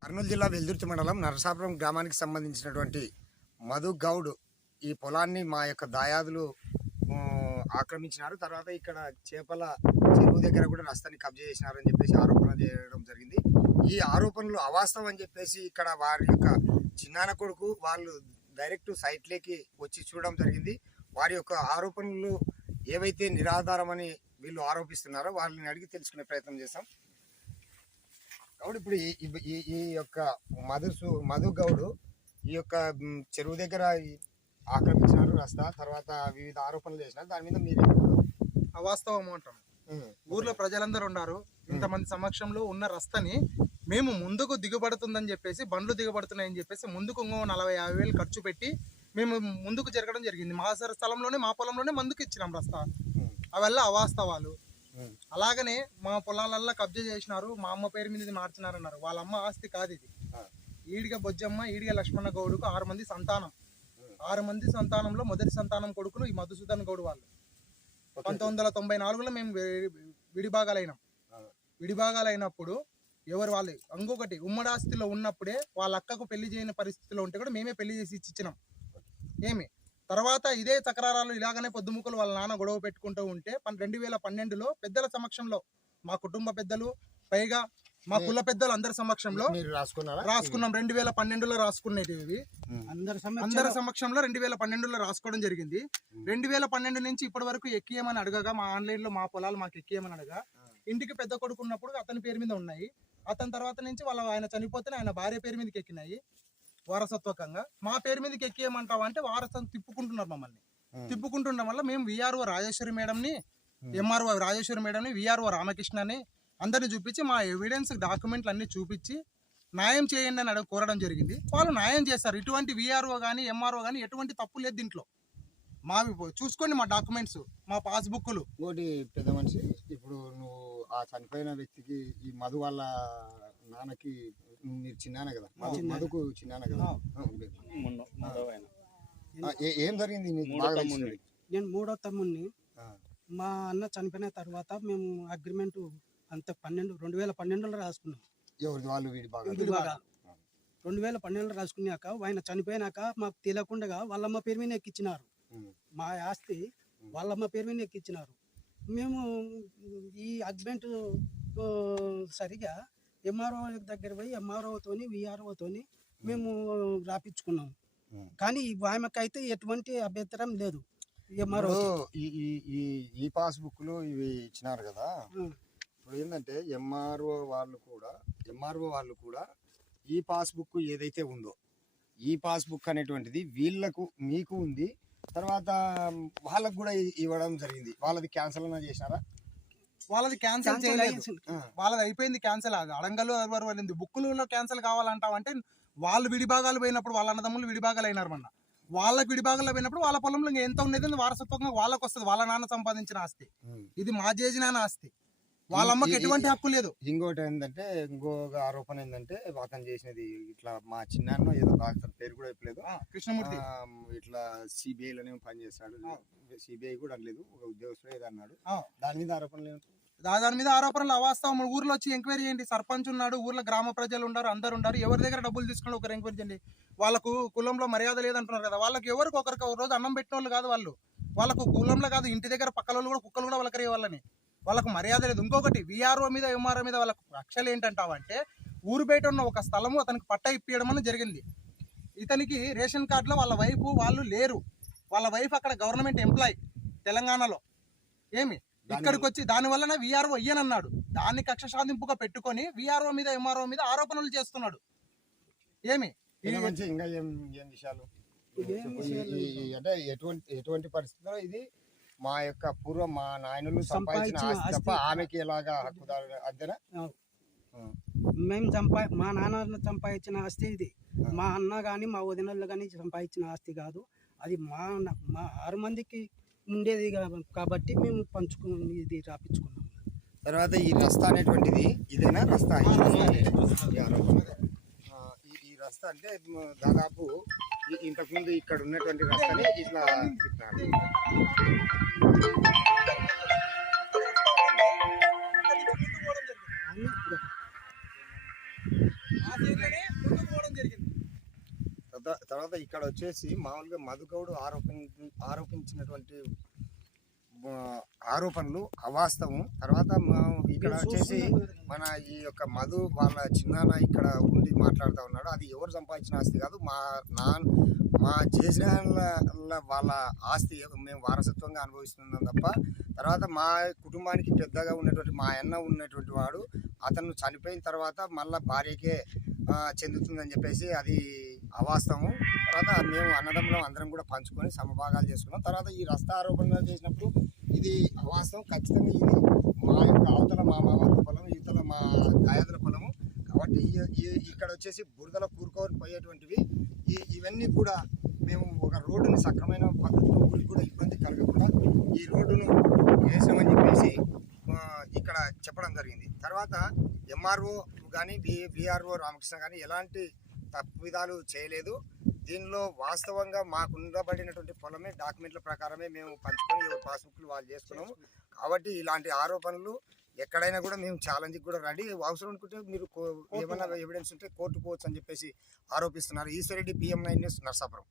కర్నూలు జిల్లా వెల్దుర్తి మండలం నరసాపురం గ్రామానికి సంబంధించినటువంటి మధు గౌడ్ ఈ పొలాన్ని మా యొక్క దాయాదులు ఆక్రమించినారు. తర్వాత ఇక్కడ చేపల చెరువు దగ్గర కూడా రస్తాన్ని కబ్జా చేసినారు అని చెప్పేసి ఆరోపణ చేయడం జరిగింది. ఈ ఆరోపణలు అవాస్తవం అని చెప్పేసి ఇక్కడ వారి యొక్క చిన్నాన కొడుకు వాళ్ళు డైరెక్ట్ సైట్లోకి వచ్చి చూడడం జరిగింది. వారి యొక్క ఆరోపణలు ఏవైతే నిరాధారమని వీళ్ళు ఆరోపిస్తున్నారో వాళ్ళని అడిగి తెలుసుకునే ప్రయత్నం చేస్తాం గౌడ్ ఇప్పుడు ఈ- ఈ- యొక్క మధుసు మధు గౌడు ఈ యొక్క చెరువు దగ్గర ఆక్రమించినారు రస్తా తర్వాత వివిధ ఆరోపణలు చేసినారు. దాని మీద మీరు అవాస్తవం అంటాం. ఊర్లో ప్రజలందరూ ఉన్నారు. ఇంతమంది సమక్షంలో ఉన్న రస్తని మేము ముందుకు దిగబడుతుందని చెప్పేసి బండ్లు దిగబడుతున్నాయని చెప్పేసి ముందుకు ఇంకో నలభై యాభై వేలు ఖర్చు పెట్టి మేము ముందుకు జరగడం జరిగింది. మా సర స్థలంలోనే మా పొలంలోనే మందుకు ఇచ్చినాం రస్తా. అవల్ల అవాస్తవాలు. అలాగనే మా పొలాలల్లో కబ్జా చేసినారు మా అమ్మ పేరు మీద ఇది మార్చినారన్నారు. వాళ్ళ అమ్మ ఆస్తి కాదు ఇది. ఈడిగ బొజ్జమ్మ ఈడిగ లక్ష్మణ గౌడుకు ఆరు మంది సంతానం. ఆరు మంది సంతానంలో మొదటి సంతానం కొడుకులు ఈ మధుసూదన్ గౌడ్ వాళ్ళు. పంతొమ్మిది వందల తొంభై నాలుగులో మేము విడిభాగాలైనాం. విడిభాగాలైనప్పుడు ఎవరు వాళ్ళు ఇంకొకటి ఉమ్మడి ఆస్తిలో ఉన్నప్పుడే వాళ్ళ అక్కకు పెళ్ళి చేయని పరిస్థితిలో ఉంటే కూడా మేమే పెళ్ళి చేసి ఇచ్చి ఇచ్చినాం. ఏమి? తర్వాత ఇదే తకరారాలు ఇలాగనే పొద్దుముక్కలు వాళ్ళ నాన్న గొడవ పెట్టుకుంటూ ఉంటే రెండు వేల పన్నెండులో పెద్దల సమక్షంలో మా కుటుంబ పెద్దలు పైగా మా కుల పెద్దలు అందరి సమక్షంలో మీరు రాసుకున్నారా? రాసుకున్నాం. రెండు వేల పన్నెండులో రాసుకునేవి ఇవి. అందరి అందరి సమక్షంలో రెండు వేల పన్నెండులో రాసుకోవడం జరిగింది. రెండు వేల పన్నెండు నుంచి ఇప్పటి వరకు ఎక్కియమని అడగగా మా ఆన్లైన్లో మా పొలాలు మాకు ఎక్కియమని అడగా ఇంటికి పెద్ద కొడుకు ఉన్నప్పుడు అతని పేరు మీద ఉన్నాయి. అతని తర్వాత నుంచి వాళ్ళ ఆయన చనిపోతే ఆయన భార్య పేరు మీదకి ఎక్కినాయి వారసత్వకంగా. మా పేరు మీదకి ఎక్కియమంటావా అంటే వారసత్వం తిప్పుకుంటున్నారు మమ్మల్ని. తిప్పుకుంటుండడం వల్ల మేము విఆర్ఓ రాజేశ్వరి మేడంని ఎంఆర్ఓ రాజేశ్వరి మేడంని విఆర్ఓ రామకృష్ణని అందరిని చూపించి మా ఎవిడెన్స్ డాక్యుమెంట్లు అన్ని చూపించి న్యాయం చేయండి అని అడగ కోరడం జరిగింది. వాళ్ళు న్యాయం చేస్తారు ఇటువంటి విఆర్ఓ కానీ ఎంఆర్ఓ కానీ ఎటువంటి తప్పు లేదు దీంట్లో. మావి చూసుకోండి మా డాక్యుమెంట్స్ మా పాస్బుక్లు ఇంకోటి పెద్ద మనిషి ఇప్పుడు నువ్వు ఆ చనిపోయిన వ్యక్తికి ఈ మధు వాళ్ళ నాన్నకి మీరు చిన్నాన కదా? మధు. మధుకు చిన్నాన కదా? ఏ- జరిగింది? నేను మూడో తమ్ముడిని. మా అన్న చనిపోయిన తర్వాత మేము అగ్రిమెంట్ అంత పన్నెండు రెండు వేల పన్నెండులో రాసుకున్నాం. ఎవరిది? వాళ్ళు వీడి బాగా. ఇది బాగా. రెండు వేల పన్నెండులో రాసుకున్నాక ఆయన చనిపోయినాక మాకు తెలియకుండా వాళ్ళమ్మ పేరు మీద ఎక్కించినారు ఉమ్. మా ఆస్తి వాళ్ళమ్మ పేరు మీద ఎక్కించినారు మేము ఈ అగ్రిమెంట్ సరిగా ఎంఆర్ఓ దగ్గర పోయి ఎంఆర్ఓతోని విఆర్ఓతోని మేము రాపించుకున్నాం. కానీ ఈ ఆమెకైతే ఎటువంటి అభ్యంతరం లేదు. ఎంఆర్ఓ ఈ ఈ పాస్బుక్లు ఇవి ఇచ్చినారు కదా? ఇప్పుడు ఏంటంటే ఎంఆర్ఓ వాళ్ళు కూడా ఎంఆర్ఓ వాళ్ళు కూడా ఈ పాస్బుక్ ఏదైతే ఉందో ఈ పాస్బుక్ అనేటువంటిది వీళ్ళకు మీకు ఉంది. తర్వాత వాళ్ళకు కూడా ఇ- ఇవ్వడం జరిగింది. వాళ్ళది క్యాన్సిల్ అన్న చేసినారా వాళ్ళది క్యాన్సిల్ చేయలేదు. వాళ్ళది అయిపోయింది క్యాన్సిల్. అది అడంగలు ఎవరు వాళ్ళింది? బుక్కులలో క్యాన్సిల్ కావాలంటావంటే వాళ్ళు విడిభాగాలు పోయినప్పుడు వాళ్ళ అన్నదమ్ములు విడిభాగాలు అయినారు మొన్న. వాళ్ళకి విడిభాగాలు పోయినప్పుడు వాళ్ళ పొలంలో ఇంకా ఎంత ఉండేది? వారసత్వంగా వాళ్ళకి వస్తుంది వాళ్ళ నాన్న సంపాదించిన ఆస్తి. ఇది మా జేజి నాన్న ఆస్తి. వాళ్ళ అమ్మకి ఎటువంటి హక్కు లేదు. ఇంకోటి ఏంటంటే ఇంకొక ఆరోపణ ఏంటంటే అతను చేసినది ఇట్లా మా చిన్నాన్న ఏదో అతని పేరు కూడా చెప్పలేదు. కృష్ణమూర్తి. ఇట్లా సిబిఐలోనే పనిచేస్తాడు. సిబిఐ కూడా అనలేదు ఒక ఉద్యోగస్తుడు ఏదో అన్నాడు. దాని మీద ఆరోపణలు దాని మీద ఆరోపణలు అవాస్తవం. మన ఊర్లో వచ్చి ఎంక్వైరీ చేయండి. సర్పంచ్ ఉన్నాడు ఊర్లో గ్రామ ప్రజలు ఉన్నారు అందరు ఉన్నారు. ఎవరి దగ్గర డబ్బులు తీసుకుని ఒకరు ఎంక్వైరీ చేయండి. వాళ్ళకు కులంలో మర్యాద లేదంటున్నారు కదా. వాళ్ళకి ఎవరికి ఒకరికి ఒక రోజు అన్నం పెట్టిన వాళ్ళు కాదు వాళ్ళు. వాళ్ళకు కులంలో కాదు ఇంటి దగ్గర పక్కల వాళ్ళు కూడా కుక్కలు కూడా వాళ్ళకరే వాళ్ళని. వాళ్ళకు మర్యాద లేదు. ఇంకొకటి విఆర్ఓ మీద ఎంఆర్ఓ మీద వాళ్ళకు రక్షలు ఏంటంటావంటే ఊరు బయట ఉన్న ఒక స్థలము అతనికి పట్ట ఇప్పియడం అని జరిగింది. ఇతనికి రేషన్ కార్డులో వాళ్ళ వైఫ్ వాళ్ళు లేరు. వాళ్ళ వైఫ్ అక్కడ గవర్నమెంట్ ఎంప్లాయ్ తెలంగాణలో. ఏమి? ఇక్కడికి వచ్చి దాని వలన విఆర్ఓ అన్నాడు దాన్ని కక్ష సాధింపుగా పెట్టుకొని విఆర్ఓ మీద ఎంఆర్ఓ మీద ఆరోపణలు చేస్తున్నాడు. ఏమి? ఇంకా ఏం ఏం విషయాలు? అంటే ఎటువంటి ఎటువంటి పరిస్థితుల్లో ఇది మా యొక్క పూర్వం మా నాయనలు సంపాదించిన ఆస్తి తప్ప. ఆమెకి ఎలాగా హక్కుదారు అంతేనా? మేము సంపా మా నాన్న సంపాదించిన ఆస్తి ఇది. మా అన్న కానీ మా వదినలు కానీ సంపాదించిన ఆస్తి కాదు. అది మా మా ఆరు మందికి ఉండేది కాబట్టి మేము పంచుకుని ఇది రాపించుకున్నాం. తర్వాత ఈ రస్తా అనేటువంటిది ఇదేనా రస్తా? ఈ రస్తా అంటే దాదాపు ఇంతకుముందు ఇక్కడ ఉన్నటువంటి రస్తాని ఇట్లా తర్వాత ఇక్కడ వచ్చేసి మామూలుగా మధుగౌడు ఆరోపి ఆరోపించినటువంటి ఆరోపణలు అవాస్తవం. తర్వాత మా ఇక్కడ వచ్చేసి మన ఈ యొక్క మధు వాళ్ళ చిన్నాన్న ఇక్కడ ఉండి మాట్లాడుతూ ఉన్నాడు. అది ఎవరు సంపాదించిన ఆస్తి కాదు. మా నా మా చేసిన వాళ్ళ ఆస్తి మేము వారసత్వంగా అనుభవిస్తున్నాం తప్ప తర్వాత మా కుటుంబానికి పెద్దగా ఉన్నటువంటి మా అన్న ఉన్నటువంటి వాడు అతను చనిపోయిన తర్వాత మళ్ళా భార్యకే చెందుతుందని చెప్పేసి అది అవాస్తవం. తర్వాత మేము అన్నదమ్ములం అందరం కూడా పంచుకొని సమభాగాలు చేసుకున్నాం. తర్వాత ఈ రస్తా ఆరోపణ చేసినప్పుడు ఇది అవాస్తవం. ఖచ్చితంగా ఇది మా యొక్క అవతల మా మామల పొలం ఇవతల మా దాయాదుల పొలము. కాబట్టి ఇక్కడ వచ్చేసి బురదల కూరుకొని పోయేటువంటివి ఈ ఇవన్నీ కూడా మేము ఒక రోడ్డుని సక్రమైన పద్ధతిలో ఊరికి కూడా ఇబ్బంది కలగకుండా ఈ రోడ్డును వేసామని చెప్పేసి ఇక్కడ చెప్పడం జరిగింది. తర్వాత ఎంఆర్ఓ కానీ బి బీఆర్ఓ రామకృష్ణ కానీ ఎలాంటి తప్పిదాలు చేయలేదు. దీనిలో వాస్తవంగా మాకు ఉండబడినటువంటి పొలమే డాక్యుమెంట్ల ప్రకారమే మేము పంచుకొని పాస్బుక్లు వాళ్ళు చేసుకున్నాము. కాబట్టి ఇలాంటి ఆరోపణలు ఎక్కడైనా కూడా మేము ఛాలెంజ్కి కూడా రెడీ. అవసరం అనుకుంటే మీరు ఏమైనా ఎవిడెన్స్ ఉంటే కోర్టు పోవచ్చు అని చెప్పేసి ఆరోపిస్తున్నారు. Eswar Reddy PM nine news Narsapuram.